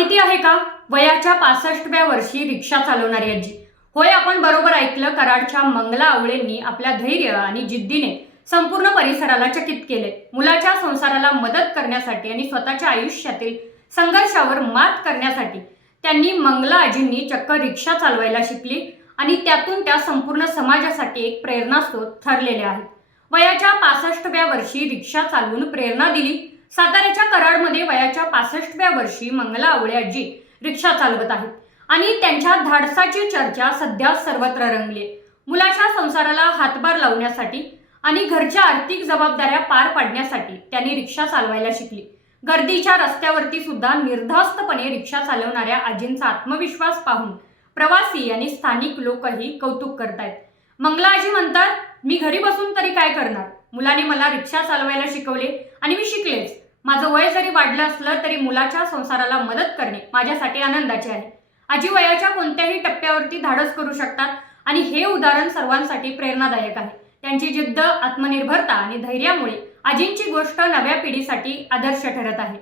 माहिती आहे का? वयाच्या 65व्या वर्षी रिक्षा चालवणारी आजी. होय, आपण बरोबर ऐकलं. कराडच्या मंगला आवळेंनी आपल्या धैर्य आणि जिद्दीने संपूर्ण परिसराला चकित केले. मुलाच्या संसाराला मदत करण्यासाठी आणि स्वतःच्या आयुष्यातील संघर्षावर मात करण्यासाठी त्यांनी मंगला आजींनी चक्क रिक्षा चालवायला शिकली आणि त्यातून त्या संपूर्ण समाजासाठी एक प्रेरणास्रोत ठरलेले आहेत. वयाच्या 65व्या वर्षी रिक्षा चालवून प्रेरणा दिली. साताऱ्याच्या कराडमध्ये वयाच्या 65व्या वर्षी मंगला आवळे आजी रिक्षा चालवत आहेत आणि त्यांच्या धाडसाची चर्चा सध्या सर्वत्र रंगली. मुलाच्या संसाराला हातभार लावण्यासाठी आणि घरच्या आर्थिक जबाबदाऱ्या पार पाडण्यासाठी त्यांनी रिक्षा चालवायला शिकली. गर्दीच्या रस्त्यावरती सुद्धा निर्धास्तपणे रिक्षा चालवणाऱ्या आजींचा आत्मविश्वास पाहून प्रवासी आणि स्थानिक लोकही कौतुक करतायत. मंगला आजी म्हणतात, मी घरी बसून तरी काय करणार? मुलाने मला रिक्षा चालवायला शिकवले आणि मी शिकलेच. माझं वय जरी वाढलं असलं तरी मुलाच्या संसाराला मदत करणे माझ्यासाठी आनंदाचे आहे. आजी वयाच्या कोणत्याही टप्प्यावरती धाडस करू शकतात आणि हे उदाहरण सर्वांसाठी प्रेरणादायक आहे. त्यांची जिद्द, आत्मनिर्भरता आणि धैर्यामुळे आजींची गोष्ट नव्या पिढीसाठी आदर्श ठरत आहे.